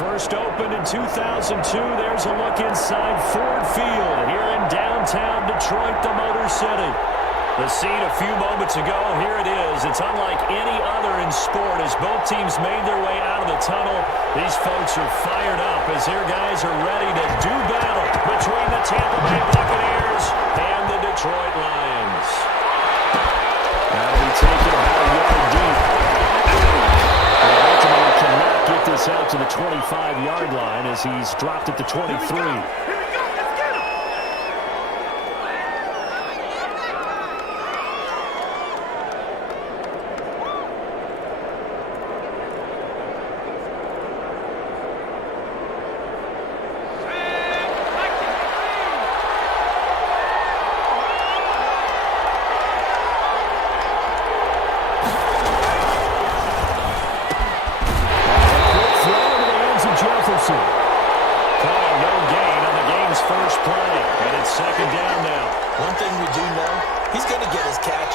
First opened in 2002. There's a look inside Ford Field here in downtown Detroit, the Motor City. The scene a few moments ago, here it is. It's unlike any other in sport as both teams made their way out of the tunnel. These folks are fired up as their guys are ready to do battle between the Tampa Bay Buccaneers and the Detroit Lions. That'll be taken about a yard deep. And ultimately cannot get this out to the 25-yard line as he's dropped at the 23.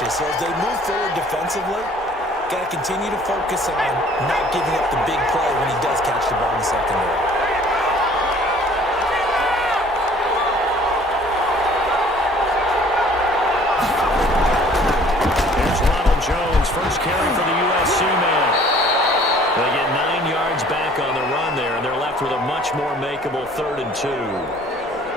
So as they move forward defensively, got to continue to focus on not giving up the big play when he does catch the ball in the secondary. Here's Ronald Jones, first carry for the USC man. They get 9 yards back on the run there, and they're left with a much more makeable 3rd and 2.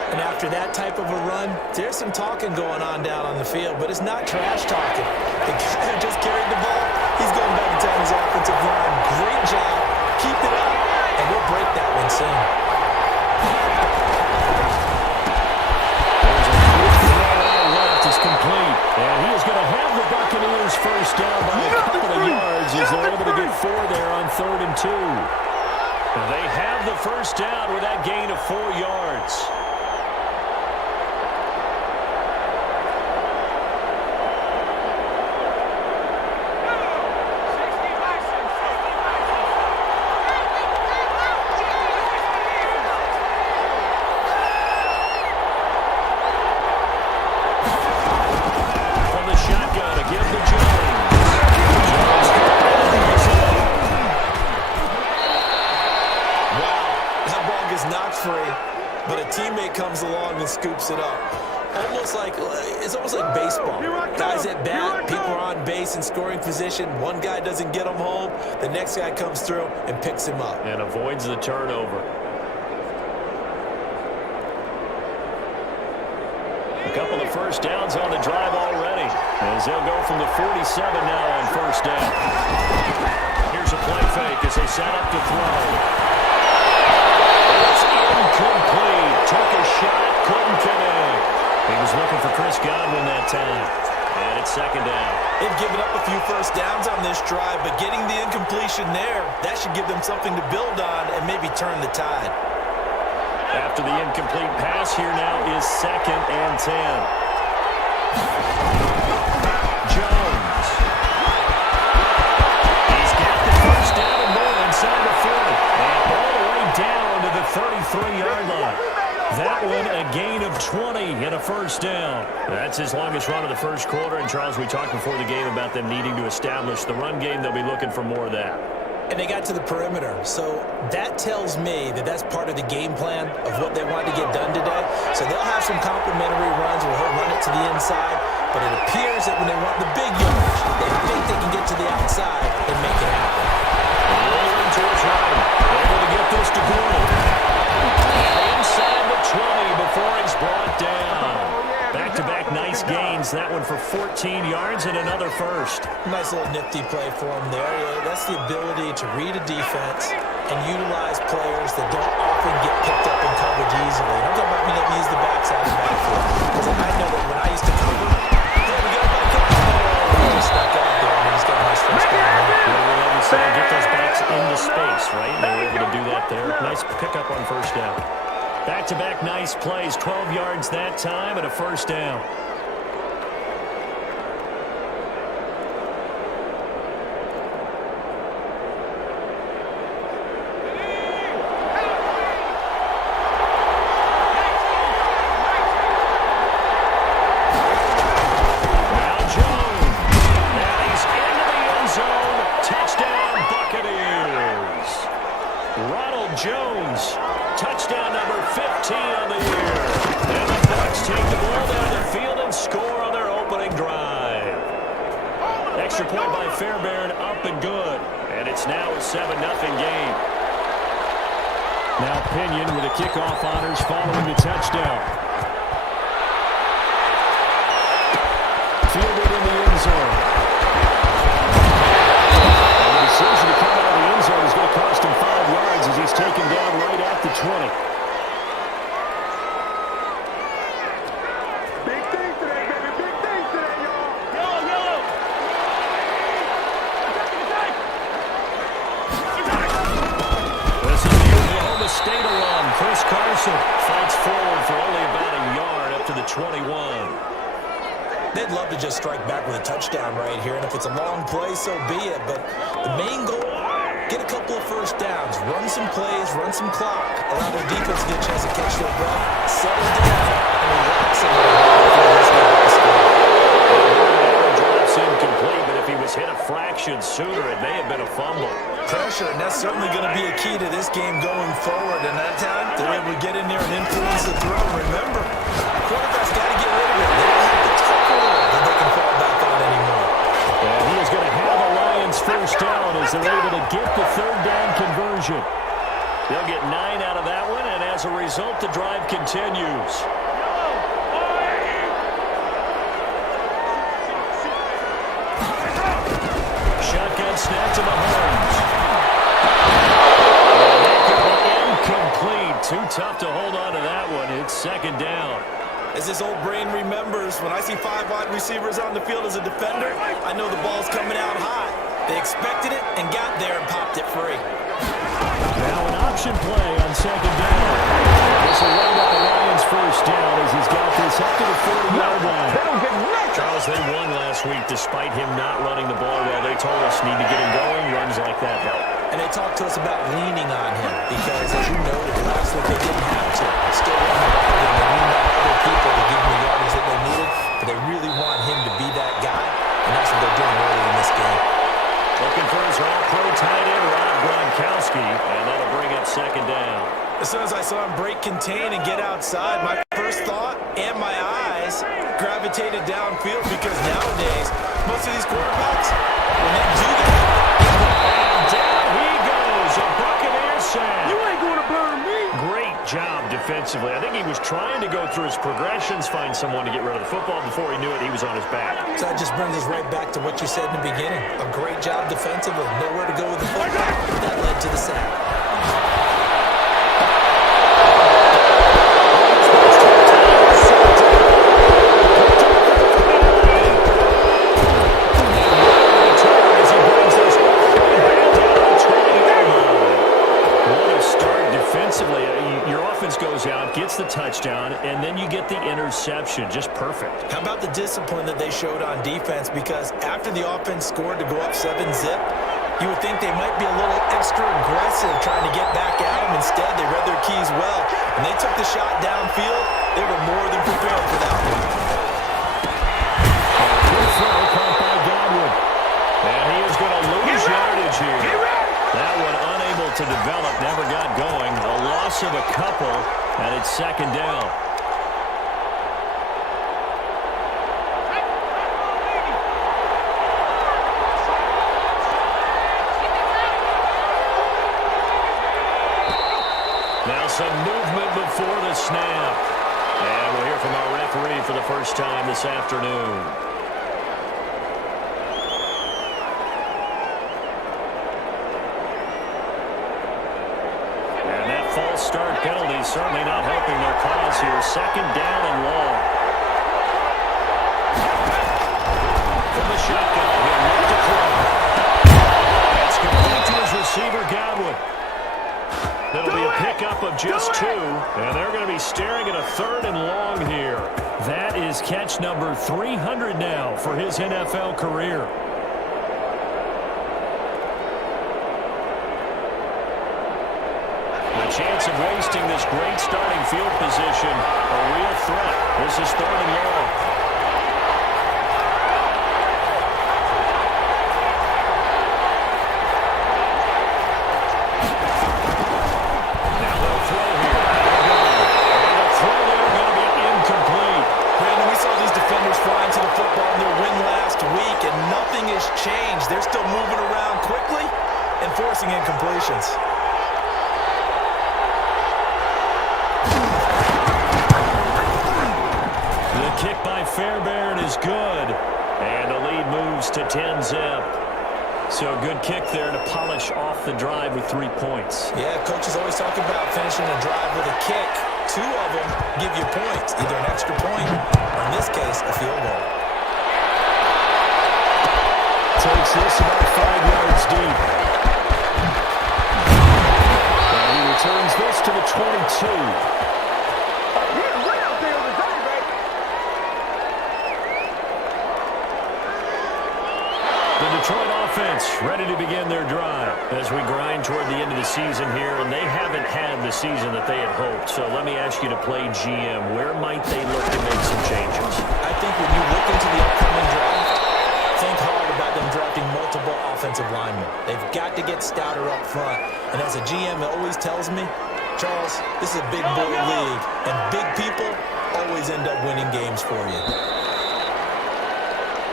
And after that type of a run, there's some talking going on down on the field, but it's not trash talking. The guy who just carried the ball, he's going back and telling his offensive line, great job, keep it up, and we'll break that one soon. There's a quick throw out left. It's complete. And he is going to have the Buccaneers first down by a couple of yards as they're able to get 4 there on 3rd and 2. They have the first down with that gain of 4 yards. Comes along and scoops it up. It's almost like baseball. Guys at bat, people are on base in scoring position. One guy doesn't get him home. The next guy comes through and picks him up. And avoids the turnover. A couple of first downs on the drive already. As they'll go from the 47 now on first down. Here's a play fake as they set up to throw. It's incomplete. Took a shot, couldn't connect. He was looking for Chris Godwin that time. And it's 2nd down. They've given up a few first downs on this drive, but getting the incompletion there, that should give them something to build on and maybe turn the tide. After the incomplete pass, here now is 2nd and 10. Jones. He's got the first down and more inside the 40. And all the way down to the 33-yard line. That one a gain of 20 and a first down. That's his longest run of the first quarter. And, Charles, we talked before the game about them needing to establish the run game. They'll be looking for more of that. And they got to the perimeter. So that tells me that that's part of the game plan of what they want to get done today. So they'll have some complimentary runs where he'll run it to the inside. But it appears that when they want the big yardage, they think they can get to the outside and make it happen. Rolling towards Ryan. Able to get this to Gordon. Inside the 20 before he's brought down. Back-to-back nice gains. That one for 14 yards and another first. Nice little nifty play for him there. Yeah, that's the ability to read a defense and utilize players that don't often get picked up in coverage easily. I'm talking about being able to use the backside of the backfield. Because I know that when I used to cover, there we go, he stuck out there and he just got a nice first down. Get those backs into space, right? They were able to do that there. Nice pickup on first down. Back-to-back nice plays, 12 yards that time and a first down. Jones. Touchdown number 15 on the year. And the Bucs take the ball down the field and score on their opening drive. Extra point by Fairbairn, up and good. And it's now a 7-0 game. Now Pinion with the kickoff honors following the touchdown. Fielded in the end zone. And the decision to come out of the end zone is going to cost him 5 yards as he's taken down right at the 20. Big things today, baby. Big things today, y'all. Yellow, yellow. This is the Oklahoma State alum, Chris Carson, fights forward for only about a yard up to the 21. They'd love to just strike back with a touchdown right here, and if it's a long play, so be it. But the main goal, get a couple of first downs, run some plays, run some clock, allow their defense to get a chance to catch their breath, settle down, and relax a little bit before this game gets started. Drops incomplete, but if he was hit a fraction sooner, it may have been a fumble. Pressure, and that's certainly going to be a key to this game going forward. And that time, they're able to get in there and influence the throw. Remember, the quarterback's got to get rid of it. They don't have the tackle that they can fall back on anymore. And he is going to have the Lions first down as they're able to get the third down conversion. They'll get 9 out of that one, and as a result, the drive continues. Shotgun snap to Mahomes. Incomplete. Too tough to hold on to that one. It's second down. As this old brain remembers, when I see 5 wide receivers on the field as a defender, I know the ball's coming out high. They expected it and got there and popped it free. Now an option play on second down. This will wind up the Lions first down as he's got this up to the 40-yard line. Charles, they won last week despite him not running the ball well. They told us need to get him going. Runs like that help. And they talked to us about leaning on him because, as you noted, last week they didn't have to. Still running the ball. They leaned on other people to give them the yardage that they needed, but they really want him to be that guy, and that's what they're doing early in this game. Looking for his all-pro tight end, Rob Gronkowski, and that'll bring up second down. As soon as I saw him break contain and get outside, my first thought and my eyes gravitated downfield because nowadays, most of these quarterbacks, when they do that, and down he goes, a Buccaneer sack. You ain't going to burn me. Great job defensively. I think he was trying to go through his progressions, find someone to get rid of the football. Before he knew it, he was on his back. So that just brings us right back to what you said in the beginning. A great job defensively. Nowhere to go with the football. That led to the sack. Gets the touchdown, and then you get the interception. Just perfect. How about the discipline that they showed on defense? Because after the offense scored to go up 7-0, you would think they might be a little extra aggressive trying to get back at them. Instead, they read their keys well, and they took the shot downfield. They were more than prepared for that one. Good throw caught by Godwin. And he is going to lose yardage here. That one unable to develop, never got going. A loss of a couple, and it's second down. Now some movement before the snap. And we'll hear from our referee for the first time this afternoon. False start penalty certainly not helping their cause here. Second down and long. From the shotgun, he'll look to throw. It's complete to his receiver, Godwin. That'll be a pickup of just 2, and they're going to be staring at a third and long here. That is catch number 300 now for his NFL career. Chance of wasting this great starting field position. A real threat. This is third and long. situations. The kick by Fairbairn is good. And the lead moves to 10-zip. So a good kick there to polish off the drive with 3 points. Yeah, coaches always talk about finishing a drive with a kick. 2 of them give you points, either an extra point or, in this case, a field goal. Takes this about 5 yards deep. And he returns this to the 22. The Detroit offense ready to begin their drive as we grind toward the end of the season here, and they haven't had the season that they had hoped. So let me ask you to play GM. Where might they look to make some changes? I think when you look into the upcoming draft, think hard about them drafting multiple offensive linemen. They've got to get stouter up front. And as a GM, it always tells me, Charles, this is a big boy league, and big people always end up winning games for you.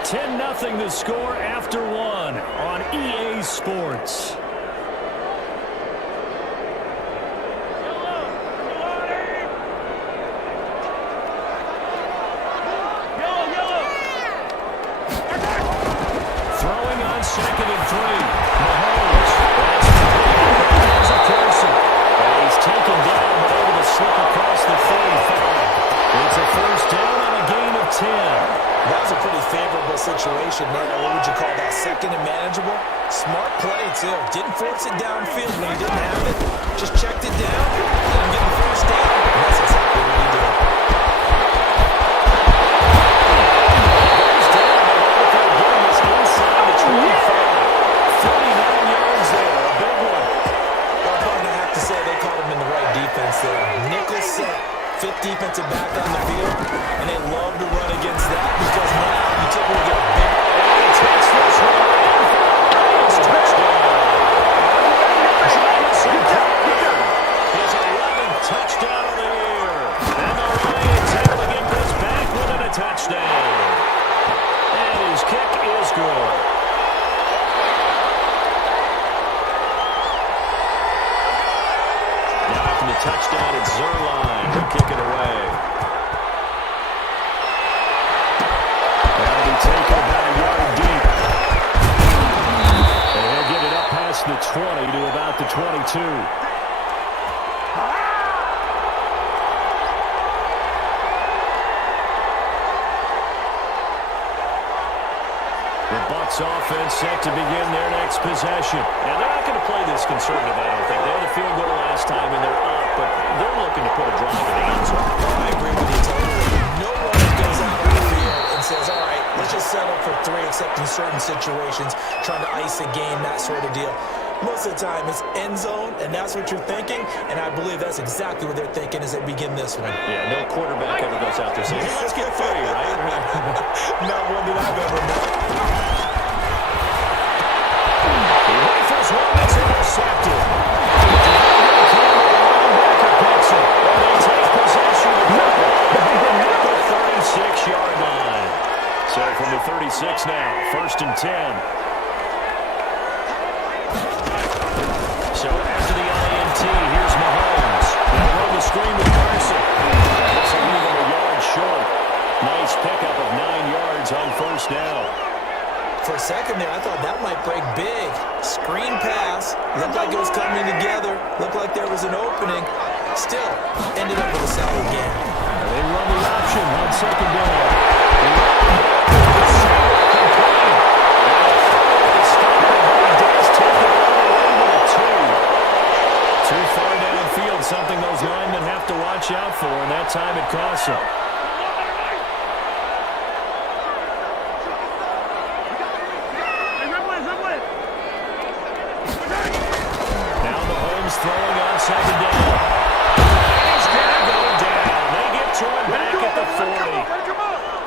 10-0 the score after 1 on EA Sports. Throwing on 2nd and 3. Mahomes. There's a Carson. And he's taken down but able to slip across the 35. It's a first down on a gain of 10. That was a pretty favorable situation there. What would you call that? Second and manageable? Smart play, too. Didn't force it downfield when he didn't have it. Just checked it down. Let him get the first down. And that's exactly what he did. Goes down. But for goodness, inside the 25. 39 yards there. A big one. Well, I'm going to have to say they caught him in the right defense there. Nickel set. 5th defensive back on the field, and they love to run against that because now you typically get a big takes this one. It's touchdown. His 11th touchdown of the year. And the Lions able to get this back within a touchdown. And his kick is good. Now after the touchdown, it's Zerline to kick it away. That'll be taken about a yard deep. And he'll get it up past the 20 to about the 22. The Bucs offense set to begin their next possession. Now, they're not going to play this conservative, I don't think. They had a field goal last time, and they're up, but they're looking to put a drive in the end zone. I agree with you totally. No one goes out on the field and says, all right, let's just settle for 3, except in certain situations, trying to ice a game, that sort of deal. Most of the time, it's end zone, and that's what you're thinking, and I believe that's exactly what they're thinking as they begin this one. Yeah, no quarterback ever goes out there saying, hey, let's get 3, right? Not one that I've ever met. He rifles one that's intercepted. And they take possession of the 36-yard line. So from the 36 now, 1st and 10. So after the INT, here's Mahomes. They'll run the screen with Carson. This will leave him a yard short. Nice pickup of 9 yards on 1st down. For a second there, I thought that might break big. Screen pass. Looked like it was coming together. Looked like there was an opening. Still, ended up with a solid game. They run the option on 2nd down. Too far downfield, something those linemen have to watch out for, and that time it costs them. Now Mahomes throwing on 2nd down. He's going to go down. They get to him back at the 40.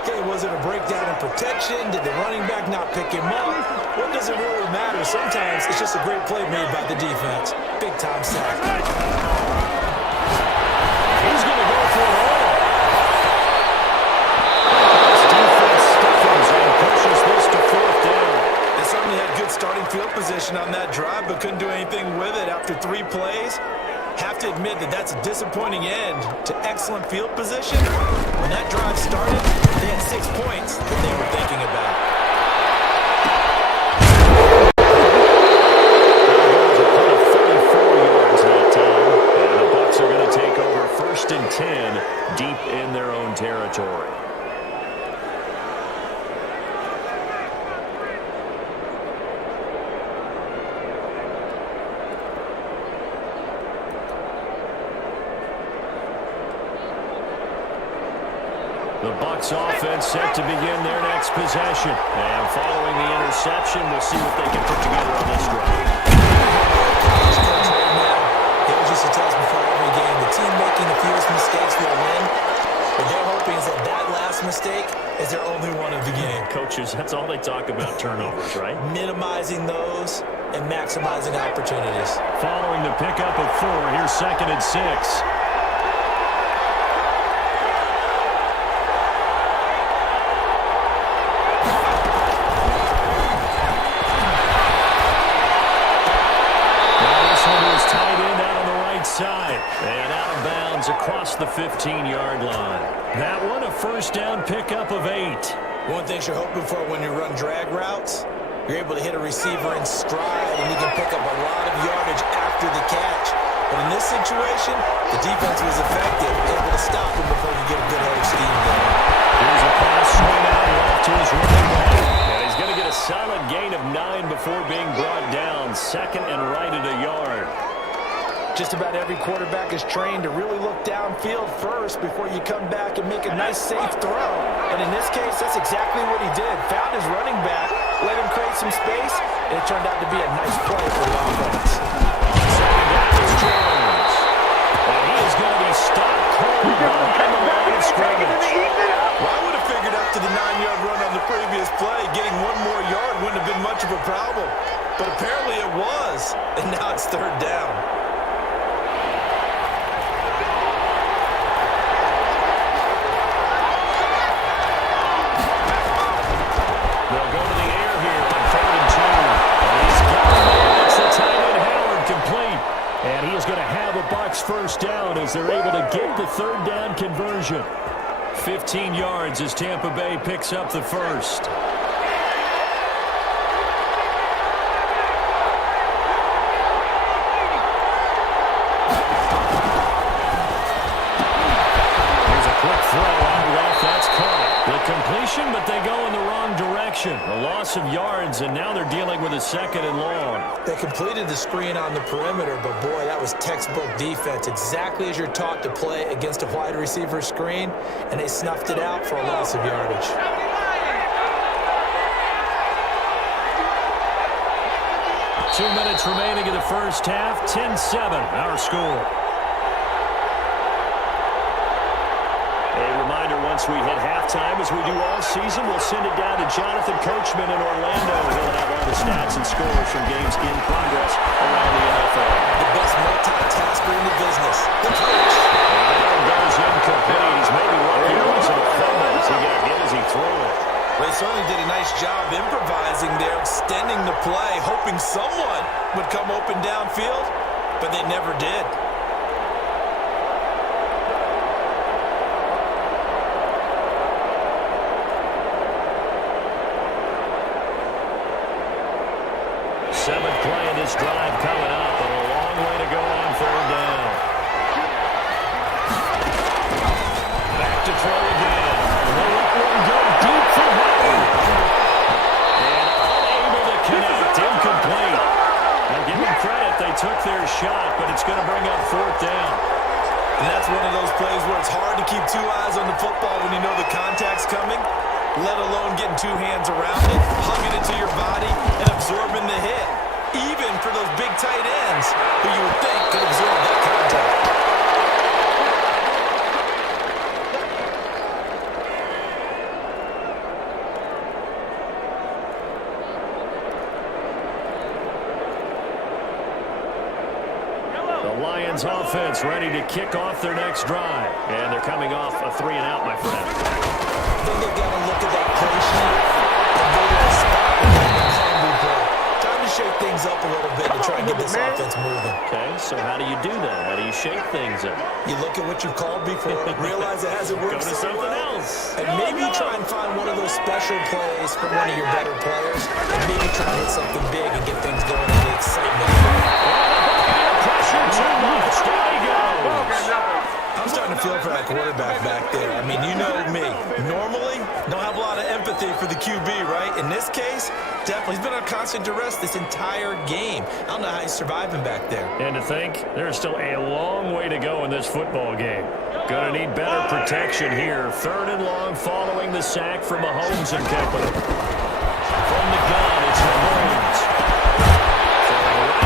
Okay, was it a breakdown in protection? Did the running back not pick him up? What does it really matter? Sometimes it's just a great play made by the defense. Big time sack. He's going to go for it all. This defense stiffens and pushes this to 4th down. They certainly had good starting excellent field position on that drive, but couldn't do anything with it after 3 plays. Have to admit that that's a disappointing end to excellent field position. When that drive started, they had 6 points that they were thinking about. Are going to take over 1st and 10 deep in their own territory. The Bucs offense set to begin their next possession. And following the interception, we'll see what they can put together on this drive. Just to tell us before every game, the team making the fewest mistakes will win, but they're hoping that that last mistake is their only one of the game. Coaches, that's all they talk about, turnovers, right? Minimizing those and maximizing opportunities. Following the pickup of 4, here's 2nd and 6. Side and out of bounds across the 15-yard line. That one a 1st down pickup of 8. One thing you're hoping for when you run drag routes, you're able to hit a receiver in stride and you can pick up a lot of yardage after the catch. But in this situation, the defense was effective, able to stop him before you get a good head of steam going. Here's a pass swing out left to his running back. And he's going to get a solid gain of 9 before being brought down. 2nd and right at a yard. Just about every quarterback is trained to really look downfield first before you come back and make a nice, safe throw. And in this case, that's exactly what he did. Found his running back, let him create some space, and it turned out to be a nice play for the offense. 2nd down is Jones. And he is going to be stopped cold behind the line of scrimmage. Well, I would have figured after the 9-yard run on the previous play, getting 1 more yard wouldn't have been much of a problem. But apparently it was, and now it's 3rd down. And he is going to have a Bucs 1st down as they're able to get the 3rd down conversion. 15 yards as Tampa Bay picks up the 1st. Here's a quick throw out left. That's caught. The completion, but they go in the wrong direction. A loss of yards, and now they're dealing with a 2nd and long. They completed the screen on the perimeter, but boy, that was textbook defense. Exactly as you're taught to play against a wide receiver screen, and they snuffed it out for a loss of yardage. Two minutes remaining in the 1st half. 10-7, our score. Once we hit halftime, as we do all season, we'll send it down to Jonathan Coachman in Orlando. He'll have all the stats and scores from games in progress around the NFL. The best multitasker in the business, the coach. And there goes incomplete. He's maybe lucky it wasn't a fumble as he got hit as he threw it. Well, he certainly did a nice job improvising there, extending the play, hoping someone would come open downfield, but they never did. Seventh play of this drive coming up, but a long way to go on 3rd down. Back to throw again. They let one go deep for Howard. And unable to connect. Incomplete. Now give them credit. They took their shot, but it's going to bring up 4th down. And that's one of those plays where it's hard to keep 2 eyes on the football when you know the contact's coming, let alone getting 2 hands around it, hugging it to your body, and absorbing the hit. Even for those big tight ends who you would think could absorb that contact. The Lions offense ready to kick off their next drive. And they're coming off a 3-and-out, my friend. I think they've got to look at that play sheet and go to a spot where they can play. Time to show things up a little bit to try and get this offense moving. Okay, so how do you do that? How do you shake things up? You look at what you've called before, realize it hasn't worked Go to so something well, else. and maybe try and find one of those special plays from one of your better players, and maybe try and hit something big and get things going in the excitement. Pressure too much. Down he goes. I'm starting to feel for that quarterback back there. I mean, you know me. Normally, don't have a lot of empathy for the QB, right? In this case, definitely. He's been on constant duress this entire game. I don't know how he's surviving back there. And to think, there's still a long way to go in this football game. Going to need better protection here. 3rd and long following the sack from Mahomes and company. From the gun, it's Mahomes.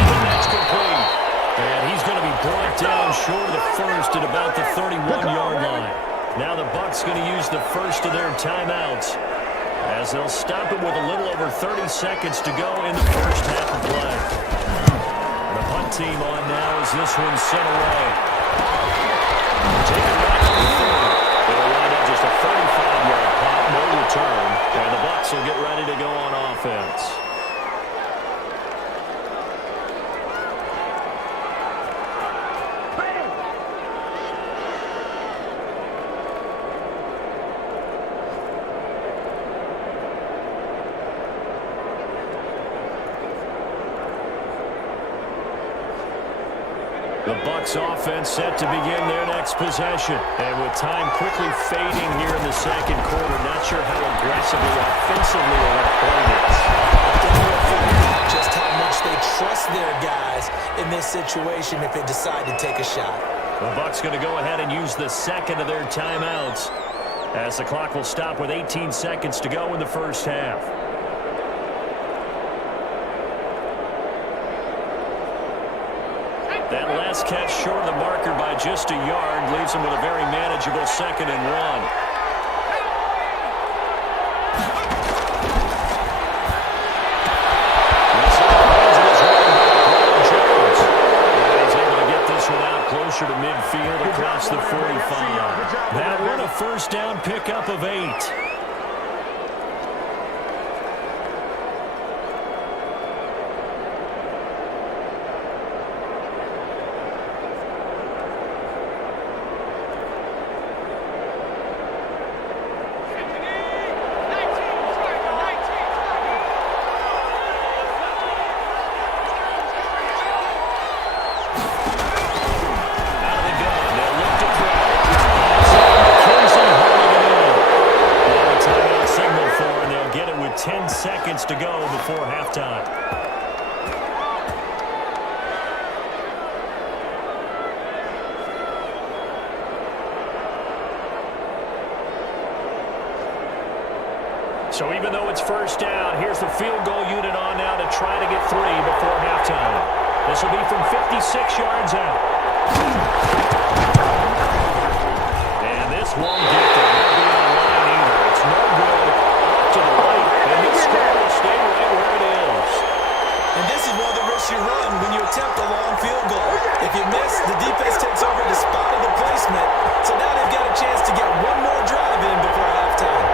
And that's complete. And he's going to be brought down short of the first at about the 31-yard line. Now the Bucs going to use the first of their timeouts as they'll stop it with a little over 30 seconds to go in the first half of play. The punt team on now as this one's sent away. Take it right to the 30. They'll wind up just a 35-yard punt, no return, and the Bucs will get ready to go on offense. The Bucs offense set to begin their next possession. And with time quickly fading here in the second quarter, not sure how aggressively offensively they want to play this. They'll figure out just how much they trust their guys in this situation if they decide to take a shot. The Bucs going to go ahead and use the second of their timeouts as the clock will stop with 18 seconds to go in the first half. That last catch short of the marker by just a yard leaves him with a very manageable 2nd and 1. He's able to get this one out closer to midfield across the 45. That one a first down pickup of 8. To go before halftime. So even though it's first down, here's the field goal unit on now to try to get 3 before halftime. This will be from 56 yards out. And this won't get there. Won't be on the line either. It's no good. Off to the right. And this score will stay right where it is. And this is one of the risks you run when you attempt a long field goal. If you miss, the defense takes over the spot of the placement. So now they've got a chance to get one more drive in before halftime.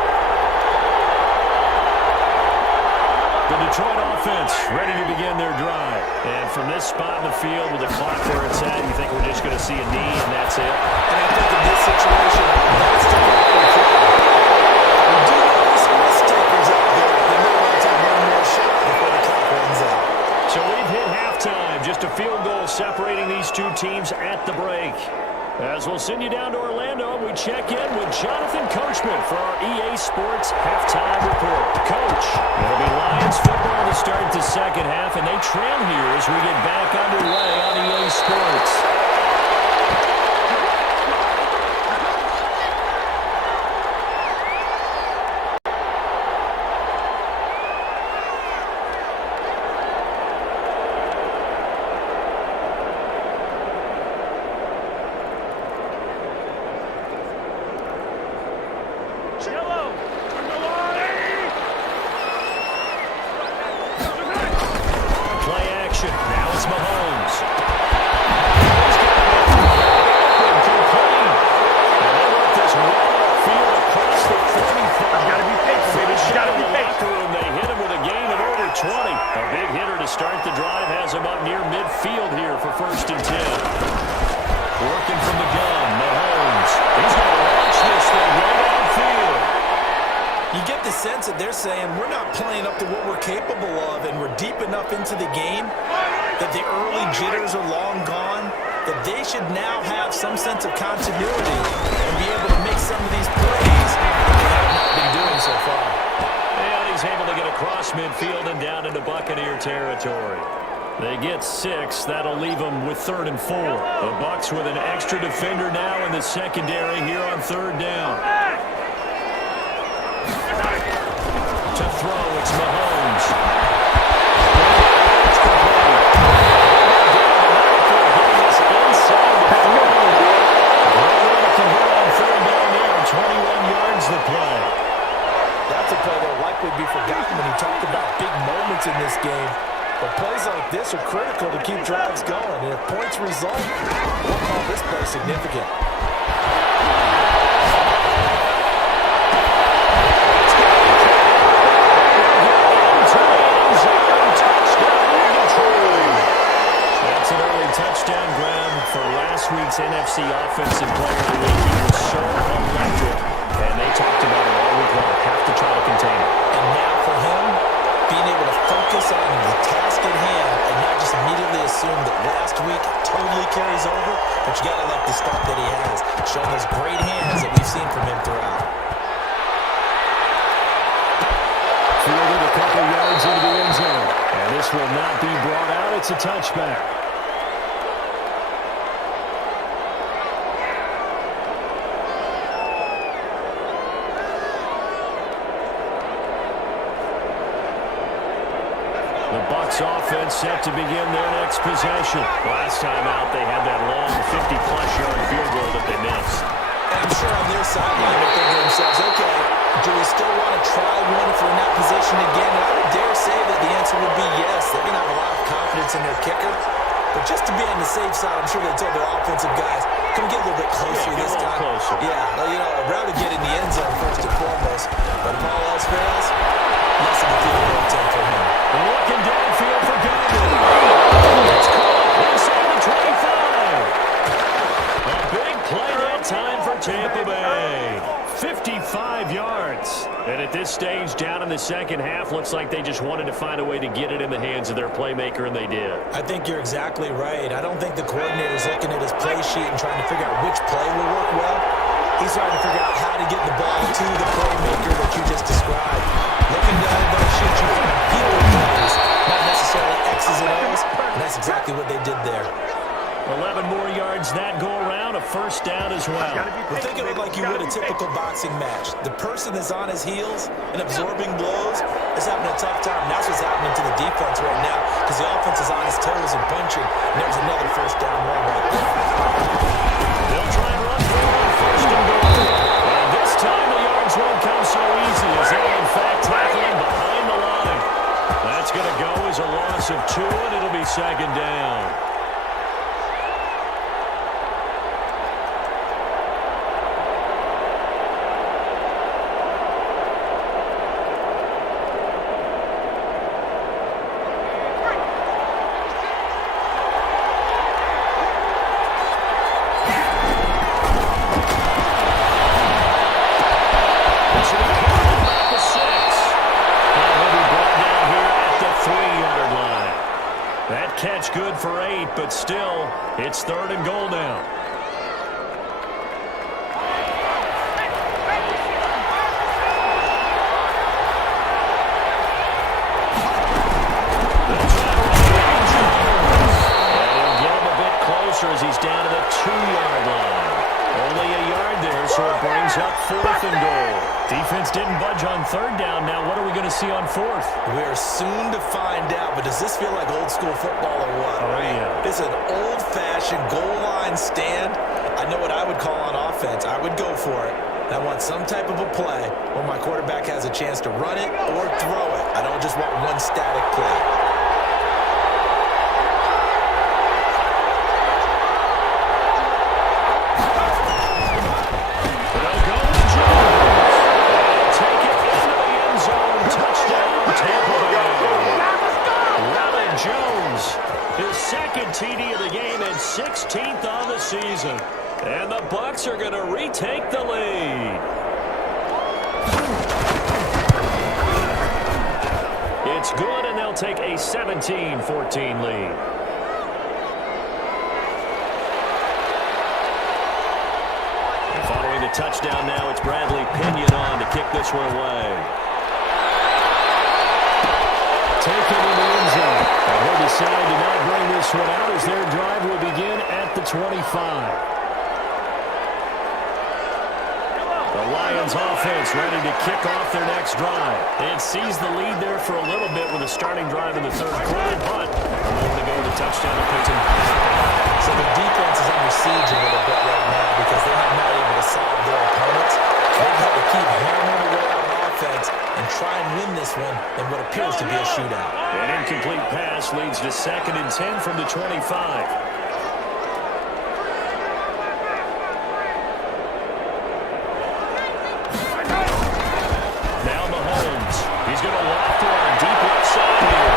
The Detroit offense ready to begin their drive. And from this spot in the field with the clock where it's at, you think we're just going to see a knee and that's it? And I think in this situation, that's the proper play. We do know some risk takers out there that may want to take one more shot before the clock runs out. So we've hit halftime. Just a field goal separating these two teams at the break. As we'll send you down to Orlando, we check in with Jonathan Coachman for our EA Sports Halftime Report. Coach, it'll be Lions football to start the second half, and they trail here as we get back underway on EA Sports. Play action. Now it's Mahomes. saying we're not playing up to what we're capable of, and we're deep enough into the game that the early jitters are long gone, that they should now have some sense of continuity and be able to make some of these plays that they have not been doing so far. And he's able to get across midfield and down into Buccaneer territory. They get 6. That'll leave them with 3rd and 4. The Bucs with an extra defender now in the secondary here on 3rd down. To throw, it's Mahomes. It's complete. Inside the 30. Great way to convert on 3rd down there. 21 yards the play. That's a play that will likely be forgotten when you talk about big moments in this game. But plays like this are critical to keep drives going. And if points result, we'll call this play significant. That's an early touchdown grab for last week's NFC Offensive Player of the Week. He was so electric. And they talked about it all week long. Have to try to contain it. And now for him, being able to focus on the task at hand and not just immediately assume that last week totally carries over, but you got to like the start that he has, showing those great hands that we've seen from him throughout. Fielded a couple yards into the end zone. And this will not be brought out. It's a touchback. The Bucs offense set to begin their next possession. Last time out, they had that long 50-plus yard field goal that they missed. And I'm sure on their sideline they're thinking to themselves, okay, do we still want to try one if we're in that position again? And I would dare say that the answer would be yes. They're going to have a lot of confidence in their kicker. But just to be on the safe side, I'm sure they told their offensive guys, can we get a little bit closer this time? Closer. Yeah, well, I'd rather get in the end zone first and foremost. But if all else fails, less of a field goal attempt for him. Looking downfield for Godwin. It's caught inside the 25. A big play that time for Tampa Bay. 55 yards. And at this stage, down in the second half, looks like they just wanted to find a way to get it in the hands of their playmaker, and they did. I think you're exactly right. I don't think the coordinator's looking at his play sheet and trying to figure out which play will work well. He's trying to figure out how to get the ball to the playmaker that you just described. Looking down at those sheets, you find people plays, not necessarily X's and O's, and that's exactly what they did there. 11 more yards that go around, a first down as well. Well, think of it like you would a typical boxing match. The person that's on his heels and absorbing blows is having a tough time. That's what's happening to the defense right now because the offense is on his toes and punching, and there's another first down run right there. They'll try and run for it, first and goal. And this time the yards won't come so easy as they'll in fact tackle him behind the line. That's going to go as a loss of 2, and it'll be second down. Catch good for 8, but still, it's 3rd and goal now. And he'll get him a bit closer as he's down to the 2-yard line. Only a yard there, so it brings up 4th and goal. Defense didn't budge on 3rd down. Now what are we going to see on 4th? We're soon to find out, but does this feel like old school football or what? Oh, yeah. It's an old-fashioned goal line stand. I know what I would call on offense. I would go for it. And I want some type of a play where my quarterback has a chance to run it or throw it. I don't just want one static play. TD of the game and 16th on the season. And the Bucs are going to retake the lead. It's good, and they'll take a 17-14 lead. And following the touchdown now, it's Bradley Pinion on to kick this one away. Taken in the end zone. And he'll decide to not bring this one out as their drive will begin at the 25. The Lions offense ready to kick off their next drive. They had seized the lead there for a little bit with a starting drive in the third quarter, but a moment ago the touchdown to Peyton. So the defense is under siege a little bit right now because they have not able to solve their opponents. They've had to keep hammering away on offense and try and win this one in what appears to be a shootout. An incomplete pass leads to 2nd and 10 from the 25. He's going to loft one deep left side here.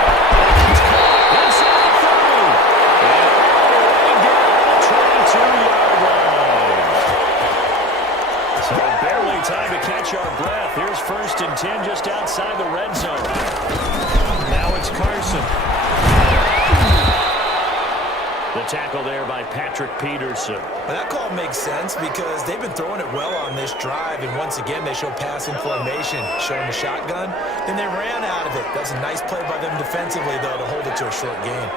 He's caught inside the 30. And all the way down the 22-yard line. So barely time to catch our breath. Here's 1st and 10 just outside the red zone. Now it's Carson. The tackle there by Patrick Peterson. Well, that call makes sense because they've been throwing it well on this drive, and once again they show passing formation, showing the shotgun. Then they ran out of it. That's a nice play by them defensively, though, to hold it to a short gain.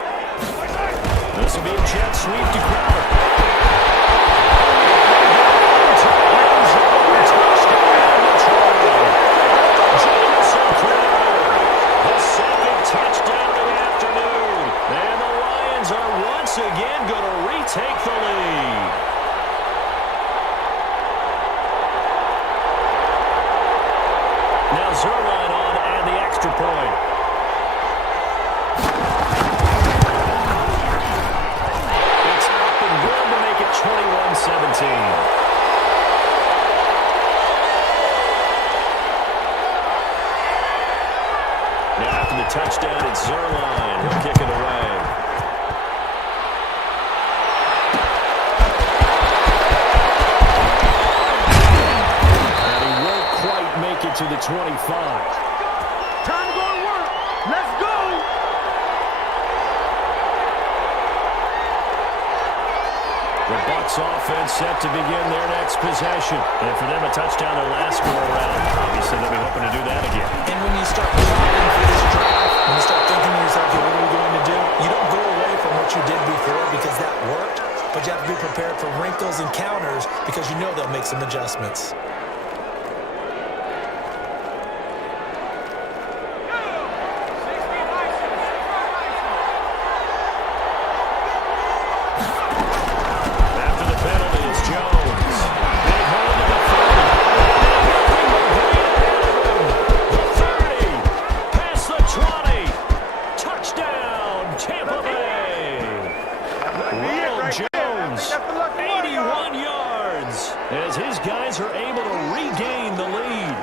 This will be a jet sweep to Crowder. The 2nd touchdown of the afternoon. And the Lions are once again going to retake the lead. Now Zerline on and the extra point. It's up and good to make it 21-17. Now after the touchdown, it's Zerline. He'll kick it away. And he won't quite make it to the 25. Time to go to work. Let's go. The Bucs offense set to begin their next possession. And for them, a touchdown their last go-around. Obviously, they'll be hoping to do that again. And when you start planning for this drive, when you start thinking to yourself, okay, what are we going to do? You don't go away from what you did before because that worked, but you have to be prepared for wrinkles and counters because you know they'll make some adjustments. As his guys are able to regain the lead.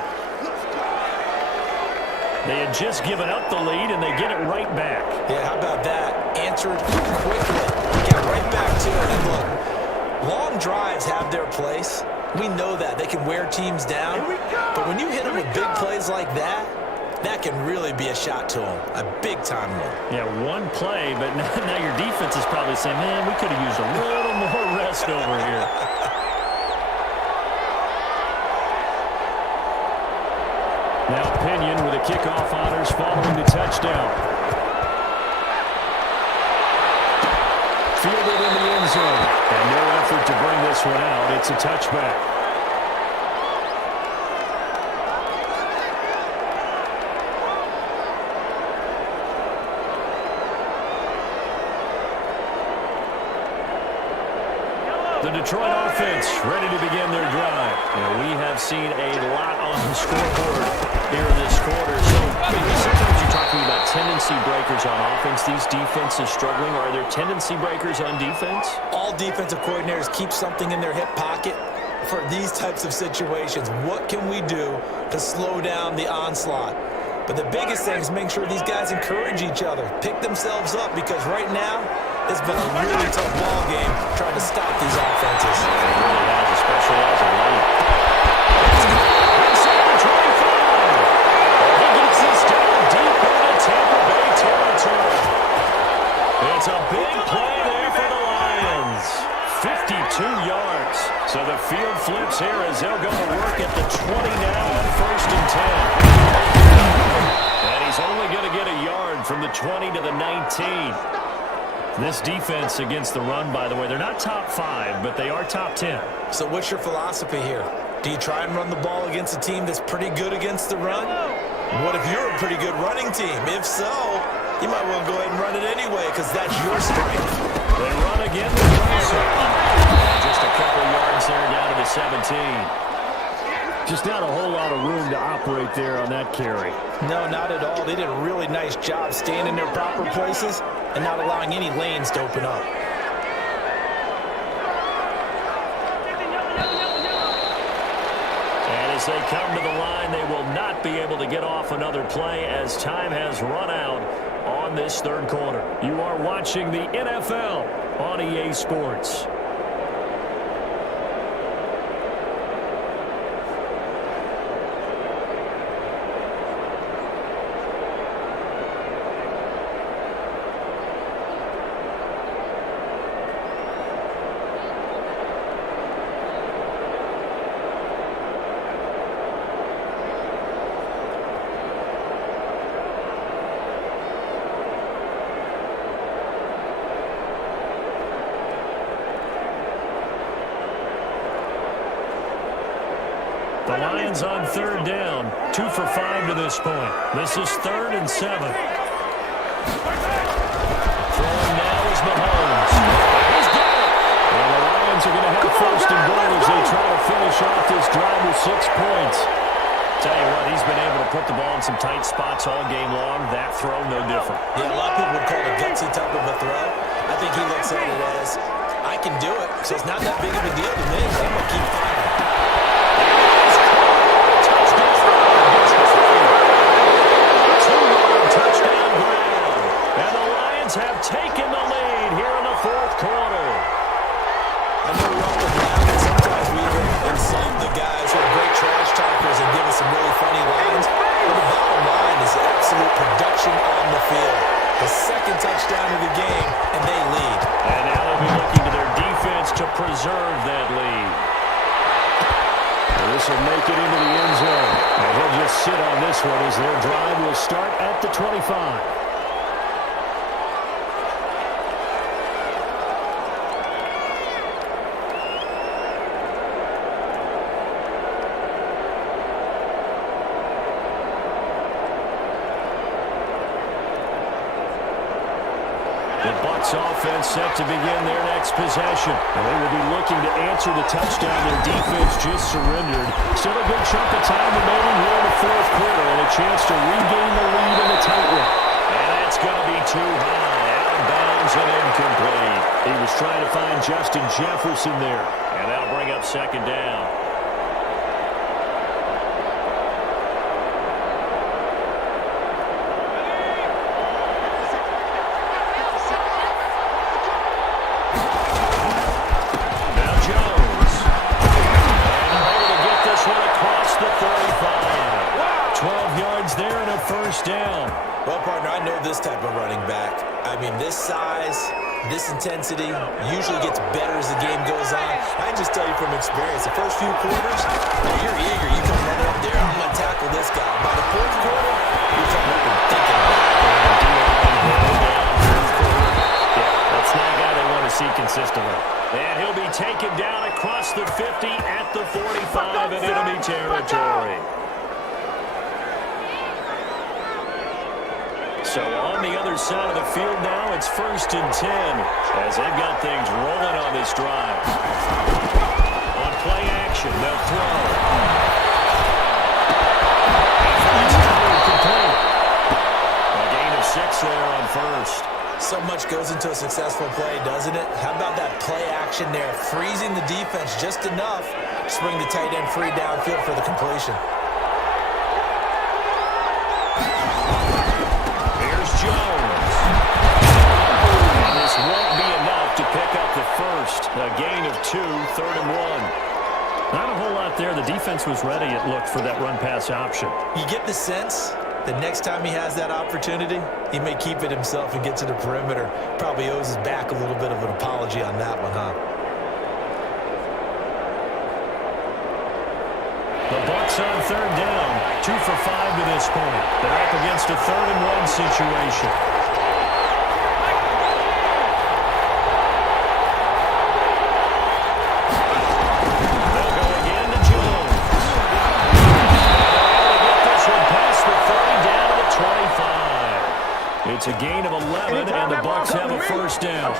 They had just given up the lead, and they get it right back. Yeah, how about that? Answered quickly. Got right back to it. And look, long drives have their place. We know that. They can wear teams down. But when you hit them with big plays like that, that can really be a shot to them. A big-time one. Yeah, one play, but now your defense is probably saying, man, we could have used a little more rest over here. Now Pinion with a kickoff honors following the touchdown. Fielded in the end zone. And no effort to bring this one out. It's a touchback. The Detroit offense ready to begin their drive. We have seen a lot on the scoreboard here in this quarter. So sometimes you're talking about tendency breakers on offense. These defenses struggling. Are there tendency breakers on defense? All defensive coordinators keep something in their hip pocket for these types of situations. What can we do to slow down the onslaught? But the biggest thing is make sure these guys encourage each other, pick themselves up, because right now it's been a really tough ball game trying to stop these offenses. It really has, especially as a lead. Inside the 25. He gets this down deep in the 10. 2 yards. So the field flips here as they'll go to work at the 20 now on 1st and 10. And he's only going to get a yard from the 20 to the 19. This defense against the run, by the way, they're not top 5, but they are top 10. So what's your philosophy here? Do you try and run the ball against a team that's pretty good against the run? What if you're a pretty good running team? If so, you might want to go ahead and run it anyway because that's your strength. They run again. Just a couple yards there down to the 17. Just not a whole lot of room to operate there on that carry. No, not at all. They did a really nice job staying in their proper places and not allowing any lanes to open up. And as they come to the line, they will not be able to get off another play as time has run out on this 3rd quarter. You are watching the NFL on EA Sports. The Lions on 3rd down, 2 for 5 to this point. This is 3rd and 7. Throwing now is Mahomes. He's got it. And the Lions are going to have 1st and goal as they try to finish off this drive with 6 points. Tell you what, he's been able to put the ball in some tight spots all game long. That throw, no different. Yeah, a lot of people would call it a gutsy type of a throw. I think he looks at it as, I can do it, so it's not that big of a deal to me. I'm going to keep firing. Have taken the lead here in the 4th quarter. I know we're up and down, and sometimes we even insult the guys who are great trash talkers and give us some really funny lines. But the bottom line is absolute production on the field. The 2nd touchdown of the game, and they lead. And now they'll be looking to their defense to preserve that lead. This will make it into the end zone. And he'll just sit on this one as their drive will start at the 25. Offense set to begin their next possession. And they will be looking to answer the touchdown their defense just surrendered. Still a good chunk of time remaining here in the 4th quarter and a chance to regain the lead in the tight one. And that's going to be too high. Out of bounds and incomplete. He was trying to find Justin Jefferson there. And that'll bring up 2nd down. Down. Well, partner, I know this type of running back. I mean, this size, this intensity usually gets better as the game goes on. I can just tell you from experience, the first few quarters, you're eager. You come running up there, I'm going to tackle this guy. By the 4th quarter, you're coming up and thinking about it. Yeah, that's not a guy they want to see consistently. And he'll be taken down across the 50 at the 45 in enemy territory. So on the other side of the field now, it's 1st and 10 as they've got things rolling on this drive. On play action, they'll throw. A gain of 6 there on 1st. So much goes into a successful play, doesn't it? How about that play action there, freezing the defense just enough to bring the tight end free downfield for the completion. Jones. And this won't be enough to pick up the 1st. A gain of 2, 3rd and 1. Not a whole lot there. The defense was ready, it looked, for that run-pass option. You get the sense that next time he has that opportunity, he may keep it himself and get to the perimeter. Probably owes his back a little bit of an apology on that one, huh? six on third down. 2 for 5 to this point. They're up against a 3rd-and-1 situation. They'll go again to Jones. They'll get this one past the 30 down to the 25. It's a gain of 11, and the Bucs have a first down. Oh,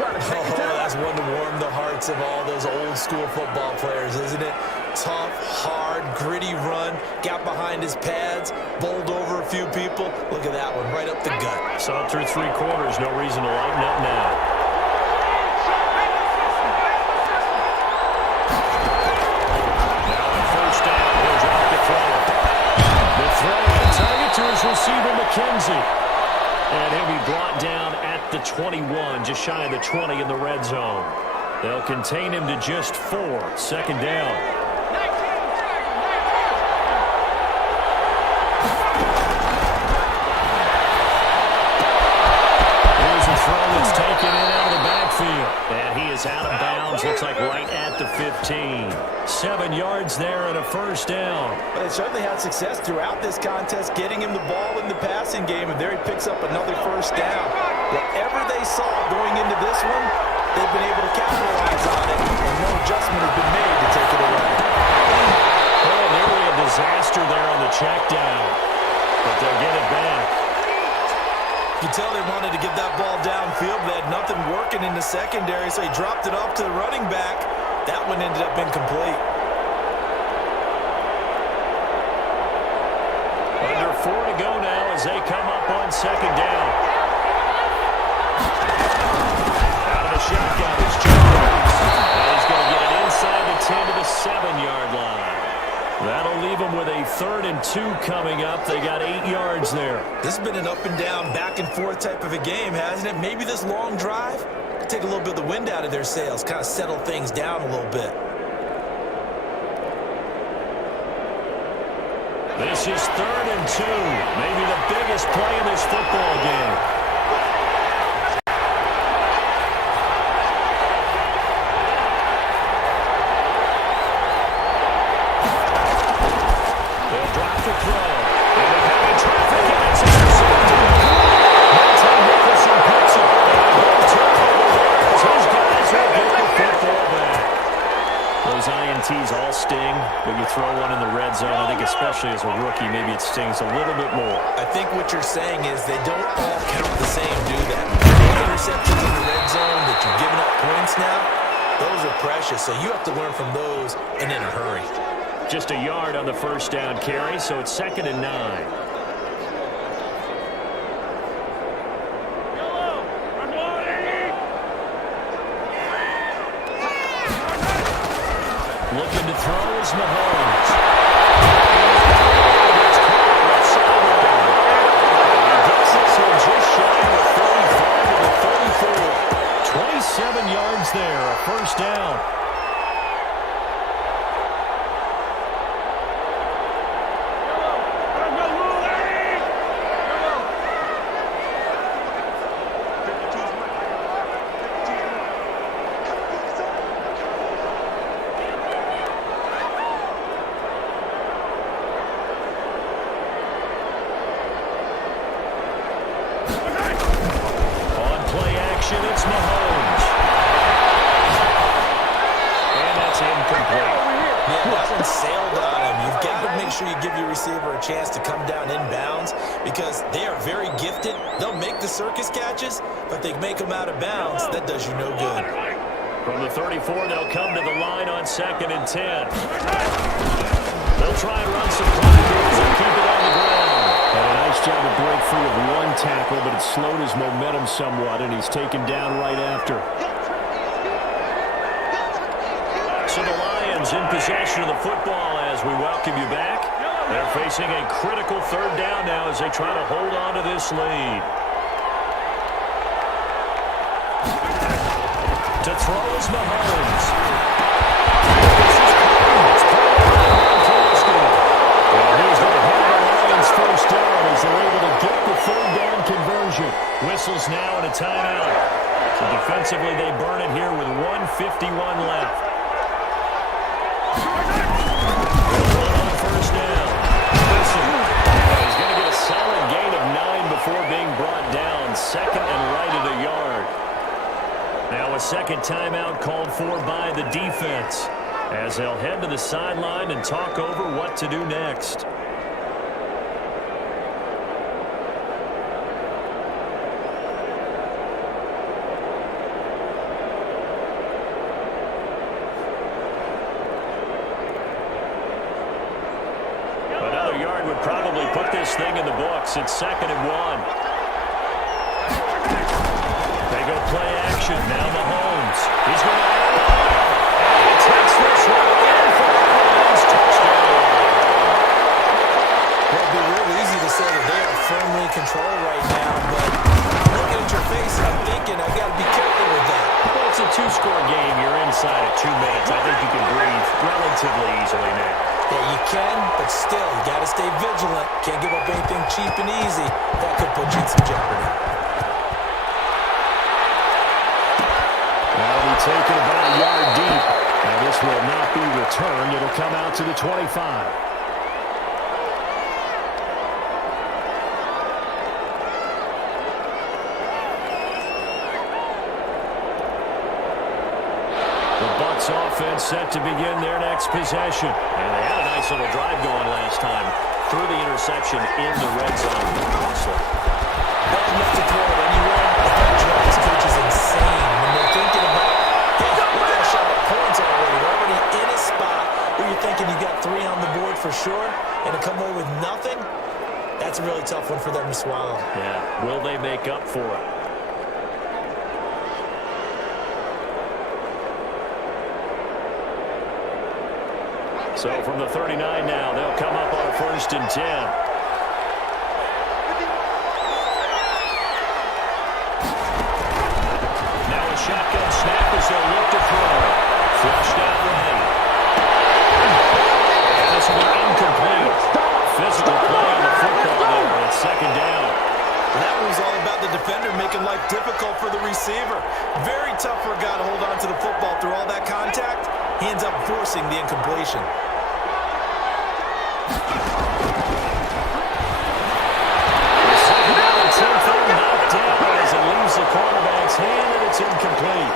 that's one to warm the hearts of all those old-school football players, isn't it? Tough, hard, gritty run, got behind his pads, bowled over a few people. Look at that one, right up the gut. Saw it through 3 quarters, no reason to lighten up now. Now on first down, he'll drop the throw. The throw, the target to his receiver, McKenzie. And he'll be brought down at the 21, just shy of the 20 in the red zone. They'll contain him to just 4, 2nd down. And he is out of bounds, looks like right at the 15. 7 yards there and a first down. But they certainly had success throughout this contest, getting him the ball in the passing game, and there he picks up another first down. Whatever they saw going into this one, they've been able to capitalize on it, and no adjustment has been made to take it away. Well, nearly a disaster there on the check down, but they'll get it back. You can tell they wanted to get that ball downfield. They had nothing working in the secondary, so he dropped it off to the running back. That one ended up incomplete. Under 4 to go now as they come up on 2nd down. Out of the shotgun is Jones. And he's going to get it inside the 10 to the 7-yard line. That'll leave them with a 3rd and 2 coming up. They got 8 yards there. This has been an up and down, back and forth type of a game, hasn't it? Maybe this long drive could take a little bit of the wind out of their sails, kind of settle things down a little bit. This is 3rd and 2. Maybe the biggest play in this football game. All sting, but you throw one in the red zone. I think especially as a rookie, maybe it stings a little bit more. I think what you're saying is they don't all count the same, do that? Interceptions in the red zone that you're giving up points now, those are precious, so you have to learn from those and in a hurry. Just a yard on the first down carry, so it's 2nd and 9. Looking to throw is Mahomes. He gets this one just shy of the 35 to the 34. 27 yards there, a first down. It's Mahomes. And that's incomplete. Yeah, that one sailed on him. You've got to make sure you give your receiver a chance to come down inbounds because they are very gifted. They'll make the circus catches, but they make them out of bounds. That does you no good. From the 34, they'll come to the line on 2nd and 10. They'll try and run some clock and keep it on the ground. And a nice job to break free of one tackle, but it slowed his momentum somewhat, and he's taken down right after. So the Lions in possession of the football as we welcome you back. They're facing a critical 3rd down now as they try to hold on to this lead. To throw is Mahomes. And he's going to have the Lions first down as they're able to get the 3rd down conversion. Whistles now and a timeout. So defensively they burn it here with 1:51 left. On first down. second timeout called for by the defense, as they'll head to the sideline and talk over what to do next. Another yard would probably put this thing in the books. It's 2nd and 1. They go play action. Now Mahomes. He's going to and he takes this one in for a Lions touchdown. Well, it'd be real easy to say that they are firmly in control right now, but I'm looking at your face and I'm thinking I got to be careful with that. Well, it's a 2-score game. You're inside of 2 minutes. I think you can breathe relatively easily now. Yeah, you can, but still, you got to stay vigilant. Can't give up anything cheap and easy. That could put you in some jeopardy. That'll be taken about a yard deep. Now this will not be returned. It'll come out to the 25. Offense set to begin their next possession. And they had a nice little drive going last time. Threw the interception in the red zone. Costly. Bad enough to throw it anywhere, but that drives coaches insane when they're thinking about, hey, we got a shot at points already. We're already in a spot where you're thinking you got 3 on the board for sure, and to come away with nothing, that's a really tough one for them to swallow. Yeah. Will they make up for it? So from the 39 now, they'll come up on a 1st and 10. Now a shotgun snap as they'll look to throw. Flushed out right. And this will be incomplete. Physical play on the football there. It's 2nd down. That one was all about the defender making life difficult for the receiver. Very tough for a guy to hold on to the football through all that contact. He ends up forcing the incompletion. The quarterback's hand, and it's incomplete.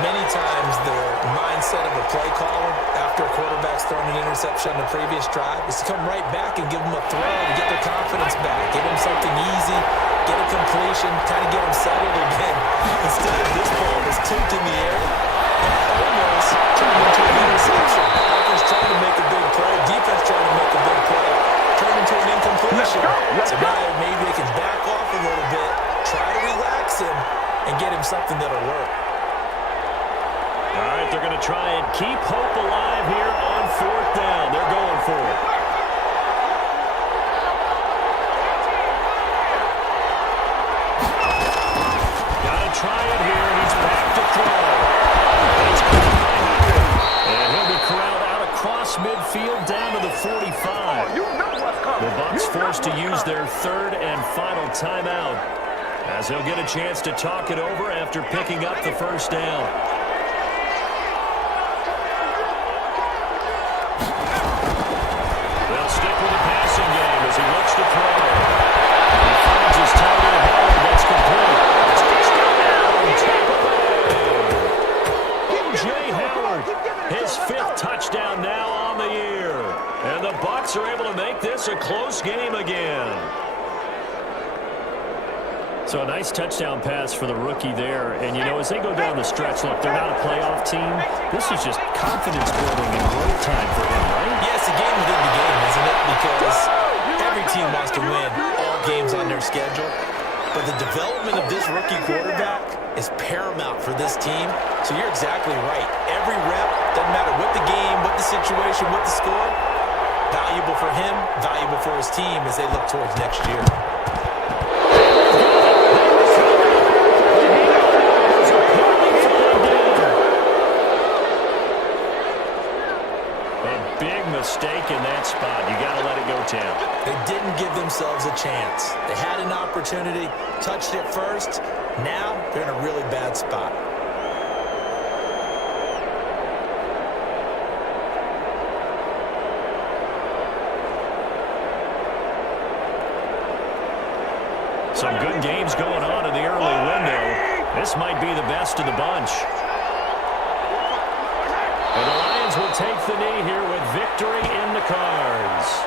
Many times the mindset of a play caller after a quarterback's thrown an interception on the previous drive is to come right back and give them a throw to get their confidence back, give them something easy, get a completion, kind of get them settled again. Instead of this ball was tipped in the air and almost turned into an interception. Offense trying to make a big play, defense trying to make a big play, turned into an incompletion. So now maybe they can back off a little bit, try to relax him, and get him something that'll work. All right, they're going to try and keep hope alive here on 4th down. They're going for it. Got to try it here. He's back to throw. It's caught by Howard. And he'll be corralled out across midfield down to the 45. The Bucs forced to use their 3rd and final timeout, as they'll get a chance to talk it over after picking up the 1st down. They'll stick with the passing game as he looks to throw. He finds his target hard. That's complete. Touchdown! O.J. Howard, his 5th touchdown now on the year. And the Bucs are able to make this a close game again. So a nice touchdown pass for the rookie there. And, you know, as they go down the stretch, look, they're not a playoff team. This is just confidence building and growth time for him, right? Yeah, it's a game within the game, isn't it? Because every team wants to win all games on their schedule. But the development of this rookie quarterback is paramount for this team. So you're exactly right. Every rep, doesn't matter what the game, what the situation, what the score, valuable for him, valuable for his team as they look towards next year. Mistake in that spot. You got to let it go, Tam. They didn't give themselves a chance. They had an opportunity, touched it first. Now they're in a really bad spot. Some good games going on in the early window. This might be the best of the bunch. And the Lions will take the knee here with victory in the cards.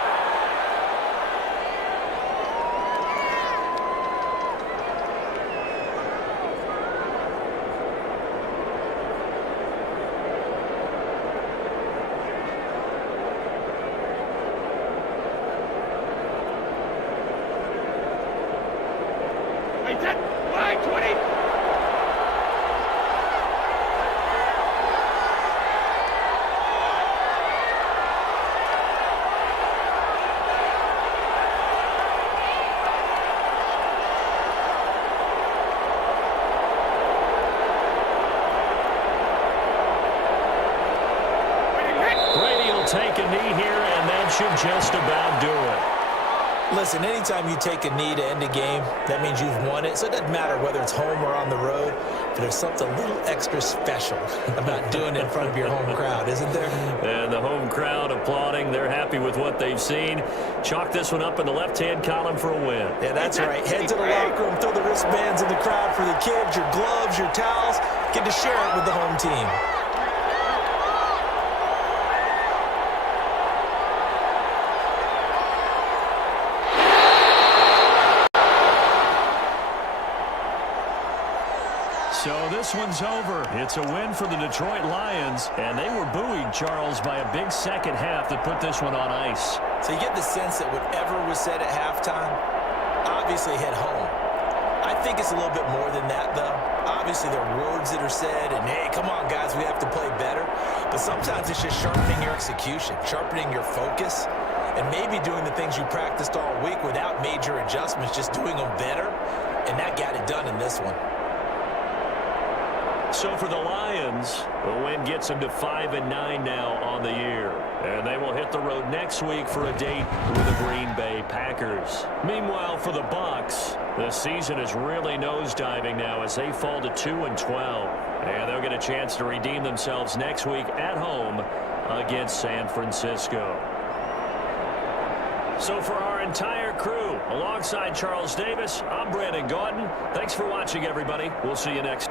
Line 20. Brady will take a knee here, and that should just about do it. Listen, anytime you take a knee to end a game, that means you've won it. So it doesn't matter whether it's home or on the road, but there's something a little extra special about doing it in front of your home crowd, isn't there? And the home crowd applauding. They're happy with what they've seen. Chalk this one up in the left-hand column for a win. Yeah, that's right. Head to the locker room, throw the wristbands in the crowd for the kids, your gloves, your towels. Get to share it with the home team. So this one's over. It's a win for the Detroit Lions, and they were buoyed, Charles, by a big second half that put this one on ice. So you get the sense that whatever was said at halftime obviously hit home. I think it's a little bit more than that, though. Obviously, there are words that are said, and, hey, come on, guys, we have to play better. But sometimes it's just sharpening your execution, sharpening your focus, and maybe doing the things you practiced all week without major adjustments, just doing them better, and that got it done in this one. So for the Lions, the win gets them to 5-9 now on the year. And they will hit the road next week for a date with the Green Bay Packers. Meanwhile, for the Bucs, the season is really nosediving now as they fall to 2-12. And they'll get a chance to redeem themselves next week at home against San Francisco. So for our entire crew, alongside Charles Davis, I'm Brandon Gaudin. Thanks for watching, everybody. We'll see you next.